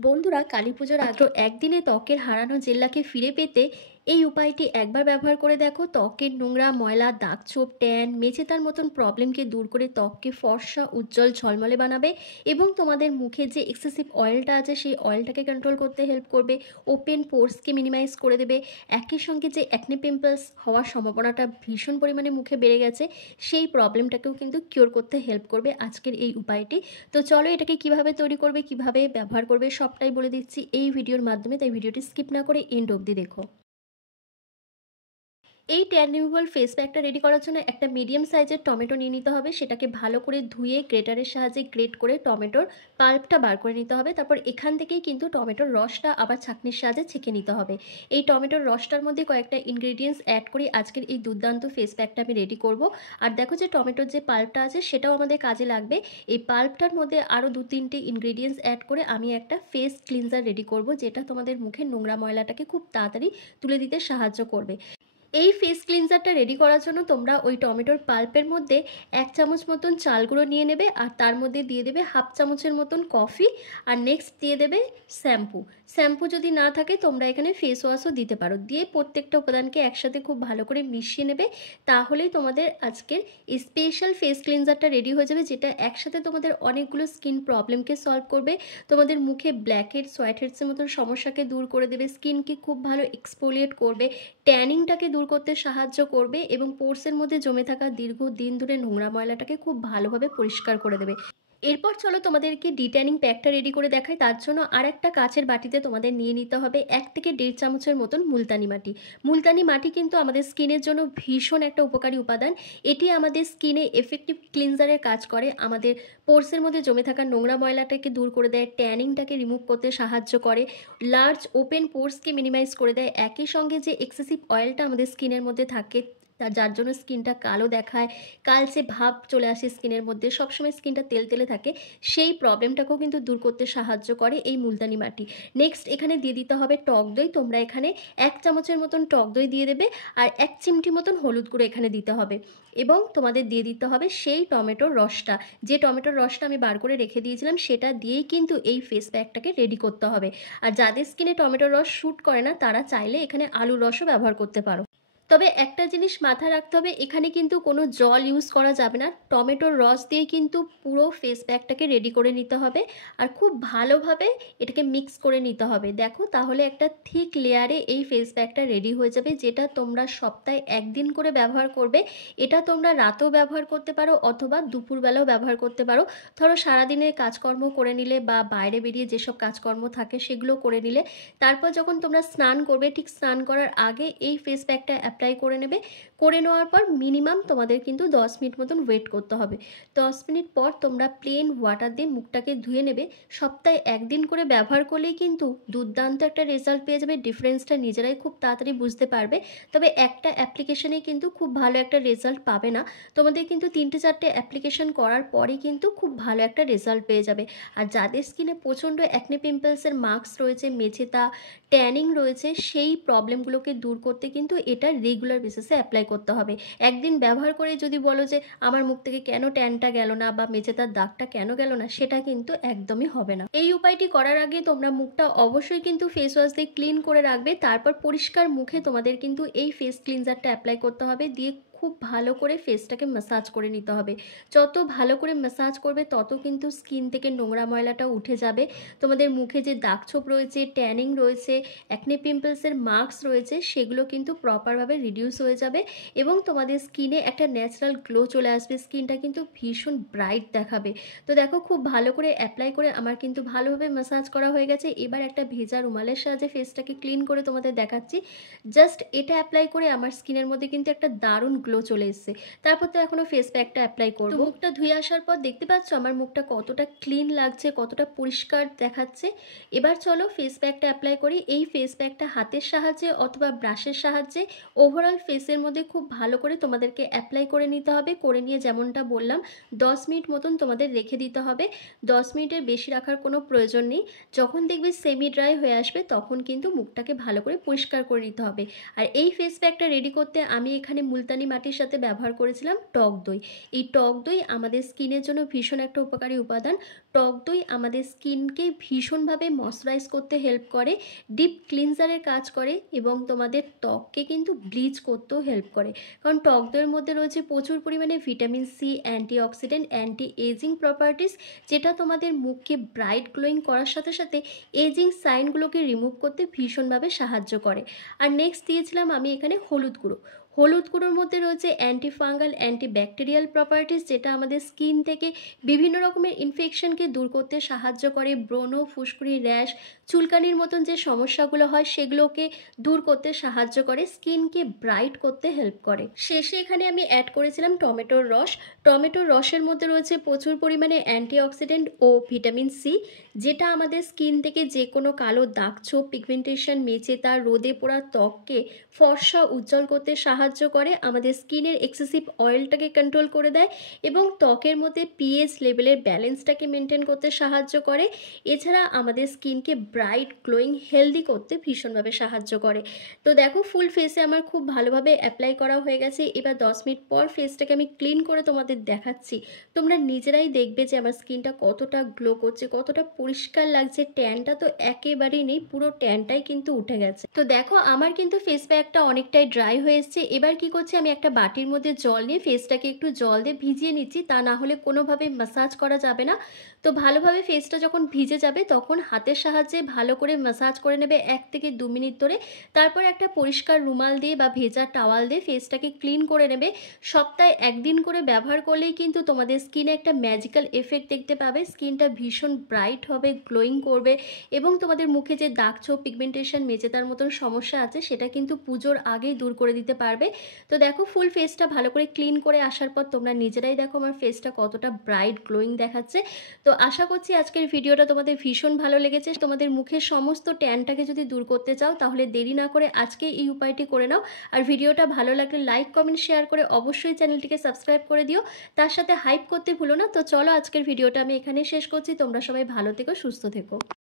বন্ধুরা, কালী পুজোর মাত্র একদিনে ত্বকের হারানো জেল্লাকে ফিরে পেতে এই উপায়টি একবার ব্যবহার করে দেখো। ত্বকের নোংরা, ময়লা, দাগ, ছোপ, ট্যান, মেচেতার মতন প্রবলেমকে দূর করে ত্বককে ফর্সা, উজ্জ্বল, ঝলমলে বানাবে এবং তোমাদের মুখে যে এক্সেসিভ অয়েলটা আছে সেই অয়েলটাকে কন্ট্রোল করতে হেল্প করবে। ওপেন পোর্সকে মিনিমাইজ করে দেবে। একই সঙ্গে যে অ্যাকনে পিম্পলস হওয়ার সম্ভাবনাটা ভীষণ পরিমাণে মুখে বেড়ে গেছে, সেই প্রবলেমটাকেও কিন্তু কিওর করতে হেল্প করবে আজকের এই উপায়টি। তো চলো এটাকে কিভাবে তৈরি করবে, কিভাবে ব্যবহার করবে সবটাই বলে দিচ্ছি এই ভিডিওর মাধ্যমে, তাই ভিডিওটি স্কিপ না করে এন্ড অবধি দেখো। এই ট্যান রিমুভাল ফেস প্যাকটা রেডি করার জন্য একটা মিডিয়াম সাইজের টমেটো নিয়ে নিতে হবে। সেটাকে ভালো করে ধুয়ে গ্রেটারের সাহায্যে গ্রেট করে টমেটোর পাল্পটা বার করে নিতে হবে। তারপর এখান থেকেই কিন্তু টমেটোর রসটা আবার ছাঁকনির সাহায্যে ছেঁকে নিতে হবে। এই টমেটোর রসটার মধ্যে কয়েকটা ইনগ্রেডিয়েন্টস অ্যাড করে আজকের এই দুর্দান্ত ফেস প্যাকটা আমি রেডি করব। আর দেখো যে টমেটোর যে পাল্পটা আছে সেটাও আমাদের কাজে লাগবে। এই পাল্পটার মধ্যে আরও 2-3টে ইনগ্রেডিয়েন্টস অ্যাড করে আমি একটা ফেস ক্লিনজার রেডি করব, যেটা তোমাদের মুখের নোংরা ময়লাটাকে খুব তাড়াতাড়ি তুলে দিতে সাহায্য করবে। এই ফেস ক্লিনজারটা রেডি করার জন্য তোমরা ওই টমেটোর পাল্পের মধ্যে 1 চামচ মতন চাল গুঁড়ো নিয়ে নেবে, আর তার মধ্যে দিয়ে দেবে 1/2 চামচের মতন কফি, আর নেক্সট দিয়ে দেবে শ্যাম্পু যদি না থাকে তোমরা এখানে ফেস ওয়াশও দিতে পারো। দিয়ে প্রত্যেকটা উপাদানকে একসাথে খুব ভালো করে মিশিয়ে নেবে। তাহলেই তোমাদের আজকের স্পেশাল ফেস ক্লিনজারটা রেডি হয়ে যাবে, যেটা একসাথে তোমাদের অনেকগুলো স্কিন প্রবলেমকে সলভ করবে। তোমাদের মুখে ব্ল্যাকহেডস, হোয়াইট হেডসের মতন সমস্যাকে দূর করে দেবে, স্কিনকে খুব ভালো এক্সফোলিয়েট করবে, ট্যানিংটাকে দূর করতে সাহায্য করবে এবং পোর্সের মধ্যে জমে থাকা দীর্ঘদিন ধরে নোংরা ময়লাটাকে খুব ভালোভাবে পরিষ্কার করে দেবে। এরপর চলো তোমাদেরকে ডিট্যানিং প্যাকটা রেডি করে দেখাই। তার জন্য আর একটা কাচের বাটিতে তোমাদের নিয়ে নিতে হবে 1 থেকে 1.5 চামচের মতন মুলতানি মাটি। মুলতানি মাটি কিন্তু আমাদের স্কিনের জন্য ভীষণ একটা উপকারী উপাদান। এটি আমাদের স্কিনে এফেক্টিভ ক্লিনজারের কাজ করে, আমাদের পোর্সের মধ্যে জমে থাকা নোংরা ময়লাটাকে দূর করে দেয়, ট্যানিংটাকে রিমুভ করতে সাহায্য করে, লার্জ ওপেন পোর্সকে মিনিমাইজ করে দেয়। একই সঙ্গে যে এক্সেসিভ অয়েলটা আমাদের স্কিনের মধ্যে থাকে, যার জন্য স্কিনটা কালো দেখায়, কালচে ভাব চলে আসে স্কিনের মধ্যে, সবসময় স্কিনটা তেলতেলে থাকে, সেই প্রবলেমটাকেও কিন্তু দূর করতে সাহায্য করে এই মুলতানি মাটি। নেক্সট এখানে দিয়ে দিতে হবে টক দই। তোমরা এখানে 1 চামচের মতন টক দই দিয়ে দেবে, আর 1 চিমটি মতন হলুদ গুঁড়ো এখানে দিতে হবে, এবং তোমাদের দিয়ে দিতে হবে সেই টমেটোর রসটা। যে টমেটোর রসটা আমি বার করে রেখে দিয়েছিলাম সেটা দিয়েই কিন্তু এই ফেস প্যাকটাকে রেডি করতে হবে। আর যাদের স্কিনে টমেটোর রস শ্যুট করে না তারা চাইলে এখানে আলুর রসও ব্যবহার করতে পারো। তবে একটা জিনিস মাথায় রাখতে হবে, এখানে কিন্তু কোনো জল ইউজ করা যাবে না। টমেটোর রস দিয়ে কিন্তু পুরো ফেস প্যাকটাকে রেডি করে নিতে হবে, আর খুব ভালোভাবে এটাকে মিক্স করে নিতে হবে। দেখো, তাহলে একটা থিক লেয়ারে এই ফেস প্যাকটা রেডি হয়ে যাবে, যেটা তোমরা সপ্তাহে 1 দিন করে ব্যবহার করবে। এটা তোমরা রাতেও ব্যবহার করতে পারো অথবা দুপুরবেলাও ব্যবহার করতে পারো। ধরো সারাদিনের কাজকর্ম করে নিলে বা বাইরে বেরিয়ে যেসব কাজকর্ম থাকে সেগুলো করে নিলে, তারপর যখন তোমরা স্নান করবে ঠিক স্নান করার আগে এই ফেস প্যাকটা অ্যাপ্লাই করে নেবে। করে নেওয়ার পর মিনিমাম তোমাদের কিন্তু 10 মিনিট মতন ওয়েট করতে হবে। 10 মিনিট পর তোমরা প্লেন ওয়াটার দিয়ে মুখটাকে ধুয়ে নেবে। সপ্তাহে 1 দিন করে ব্যবহার করলেই কিন্তু দুর্দান্ত একটা রেজাল্ট পেয়ে যাবে। ডিফারেন্সটা নিজেরাই খুব তাড়াতাড়ি বুঝতে পারবে। তবে একটা অ্যাপ্লিকেশনে কিন্তু খুব ভালো একটা রেজাল্ট পাবে না, তোমাদের কিন্তু 3-4টে অ্যাপ্লিকেশন করার পরে কিন্তু খুব ভালো একটা রেজাল্ট পেয়ে যাবে। আর যাদের স্কিনে প্রচণ্ড অ্যাকনে পিম্পলসের মার্কস রয়েছে, মেচেতা, ট্যানিং রয়েছে, সেই প্রবলেমগুলোকে দূর করতে কিন্তু এটা রেগুলার বেসিসে অ্যাপ্লাই করতে হবে। একদিন ব্যবহার করে যদি বলো যে আমার মুখ থেকে কেন ট্যানটা গেল না বা মেচেতার দাগটা কেন গেল না, সেটা কিন্তু একদমই হবে না। এই উপায়টি করার আগে তোমরা মুখটা অবশ্যই কিন্তু ফেস ওয়াশ দিয়ে ক্লিন করে রাখবে। তারপর পরিষ্কার মুখে তোমাদের কিন্তু এই ফেস ক্লিনজারটা অ্যাপ্লাই করতে হবে, দিয়ে খুব ভালো করে ফেসটাকে ম্যাসাজ করে নিতে হবে। যত ভালো করে ম্যাসাজ করবে তত কিন্তু স্কিন থেকে নোংরা ময়লাটা উঠে যাবে। তোমাদের মুখে যে দাগ ছোপ রয়েছে, ট্যানিং রয়েছে, অ্যাকনে পিম্পলসের মার্কস রয়েছে, সেগুলো কিন্তু প্রপারভাবে রিডিউস হয়ে যাবে এবং তোমাদের স্কিনে একটা ন্যাচারাল গ্লো চলে আসবে। স্কিনটা কিন্তু ভীষণ ব্রাইট দেখাবে। তো দেখো, খুব ভালো করে অ্যাপ্লাই করে আমার কিন্তু ভালোভাবে ম্যাসাজ করা হয়ে গেছে। এবার একটা ভেজা রুমালের সাহায্যে ফেসটাকে ক্লিন করে তোমাদের দেখাচ্ছি। জাস্ট এটা অ্যাপ্লাই করে আমার স্কিনের মধ্যে কিন্তু একটা দারুণ গ্লো চলে এসেছে। তারপর তো এখনও ফেস প্যাকটা অ্যাপ্লাই করব। মুখটা ধুয়ে আসার পর দেখতে পাচ্ছ আমার মুখটা কতটা ক্লিন লাগছে, কতটা পরিষ্কার দেখাচ্ছে। এবার চলো ফেস প্যাকটা অ্যাপ্লাই করি। এই ফেস প্যাকটা হাতের সাহায্যে অথবা ব্রাশের সাহায্যে ওভারঅল ফেসের মধ্যে খুব ভালো করে তোমাদেরকে অ্যাপ্লাই করে নিতে হবে। করে নিয়ে যেমনটা বললাম 10 মিনিট মতন তোমাদের রেখে দিতে হবে। 10 মিনিটের বেশি রাখার কোনো প্রয়োজন নেই। যখন দেখবে সেমি ড্রাই হয়ে আসবে তখন কিন্তু মুখটাকে ভালো করে পরিষ্কার করে নিতে হবে। আর এই ফেস প্যাকটা রেডি করতে আমি এখানে মুলতানি বাটির সাথে ব্যবহার করেছিলাম টক দই। এই টক দই আমাদের স্কিনের জন্য ভীষণ একটা উপকারী উপাদান। টক দই আমাদের স্কিনকে ভীষণভাবে ময়শ্চারাইজ করতে হেল্প করে, ডিপ ক্লিনজারের কাজ করে এবং তোমাদের ত্বককে কিন্তু ব্লিচ করতেও হেল্প করে। কারণ টক দইয়ের মধ্যে রয়েছে প্রচুর পরিমাণে vitamin C, antioxidant, anti ageing properties, যেটা তোমাদের মুখকে ব্রাইট গ্লোয়িং করার সাথে সাথে এজিং সাইনগুলোকে রিমুভ করতে ভীষণভাবে সাহায্য করে। আর নেক্সট দিয়েছিলাম আমি এখানে হলুদ গুঁড়ো। হলুদ গুঁড়োর মধ্যে রয়েছে অ্যান্টিফাঙ্গাল, অ্যান্টিব্যাকটেরিয়াল প্রপার্টিস, যেটা আমাদের স্কিন থেকে বিভিন্ন রকমের ইনফেকশনকে দূর করতে সাহায্য করে। ব্রণ, ফুসকুড়ি, র্যাশ, চুলকানির মতন যে সমস্যাগুলো হয় সেগুলোকে দূর করতে সাহায্য করে, স্কিনকে ব্রাইট করতে হেল্প করে। শেষে এখানে আমি অ্যাড করেছিলাম টমেটোর রস। টমেটোর রসের মধ্যে রয়েছে প্রচুর পরিমাণে অ্যান্টিঅক্সিডেন্ট ও ভিটামিন সি, যেটা আমাদের স্কিন থেকে যে কোনো কালো দাগ, ছোপ, পিগমেন্টেশন, মেচেতা, রোদে পোড়া ত্বককে ফর্সা উজ্জ্বল করতে সাহায্য করে, আমাদের স্কিনের এক্সেসিভ অয়েলটাকে কন্ট্রোল করে দেয় এবং ত্বকের মধ্যে পিএইচ লেভেলের ব্যালেন্সটাকে মেনটেন করতে সাহায্য করে। এছাড়া আমাদের স্কিনকে ব্রাইট, গ্লোয়িং, হেলদি করতে ভীষণভাবে সাহায্য করে। তো দেখো ফুল ফেসে আমার খুব ভালোভাবে অ্যাপ্লাই করা হয়ে গেছে। এবার 10 মিনিট পর ফেসটাকে আমি ক্লিন করে তোমাদের দেখাচ্ছি। তোমরা নিজেরাই দেখবে যে আমার স্কিনটা কতটা গ্লো করছে, কতটা পরিষ্কার লাগছে। ট্যানটা তো একেবারেই নেই, পুরো ট্যানটাই কিন্তু উঠে গেছে। তো দেখো আমার কিন্তু ফেস প্যাকটা অনেকটাই ড্রাই হয়ে এসছে। এবার কি করছি, আমি একটা বাটির মধ্যে জল নিয়ে ফেসটাকে একটু জল দিয়ে ভিজিয়ে নিচ্ছি, তা না হলে কোনোভাবে ম্যাসাজ করা যাবে না। তো ভালোভাবে ফেসটা যখন ভিজে যাবে তখন হাতের সাহায্যে ভালো করে ম্যাসাজ করে নেবে 1 থেকে 2 মিনিট ধরে। তারপর একটা পরিষ্কার রুমাল দিয়ে বা ভেজা টাওয়াল দিয়ে ফেসটাকে ক্লিন করে নেবে। সপ্তাহে 1 দিন করে ব্যবহার করলেই কিন্তু তোমাদের স্কিনে একটা ম্যাজিক্যাল এফেক্ট দেখতে পাবে। স্কিনটা ভীষণ ব্রাইট হবে, গ্লোয়িং করবে এবং তোমাদের মুখে যে দাগ, ছোপ, পিগমেন্টেশন, মেচেতার মতন সমস্যা আছে সেটা কিন্তু পুজোর আগেই দূর করে দিতে পারবে। তো দেখো ফুল ফেসটা ভালো করে ক্লিন করে আসার পর তোমরা নিজেরাই দেখো আমার ফেসটা কতটা ব্রাইট, গ্লোয়িং দেখাচ্ছে। তো আশা করছি আজকের ভিডিওটা তোমাদের ভীষণ ভালো লেগেছে। তোমাদের মুখের সমস্ত ট্যানটাকে যদি দূর করতে চাও তাহলে দেরি না করে আজকে এই উপায়টি করে নাও। আর ভিডিওটা ভালো লাগলে লাইক, কমেন্ট, শেয়ার করে অবশ্যই চ্যানেলটিকে সাবস্ক্রাইব করে দিও। তার সাথে হাইপ করতে ভুলো না। তো চলো আজকের ভিডিওটা আমি এখানেই শেষ করছি। তোমরা সবাই ভালো থেকো, সুস্থ থেকো।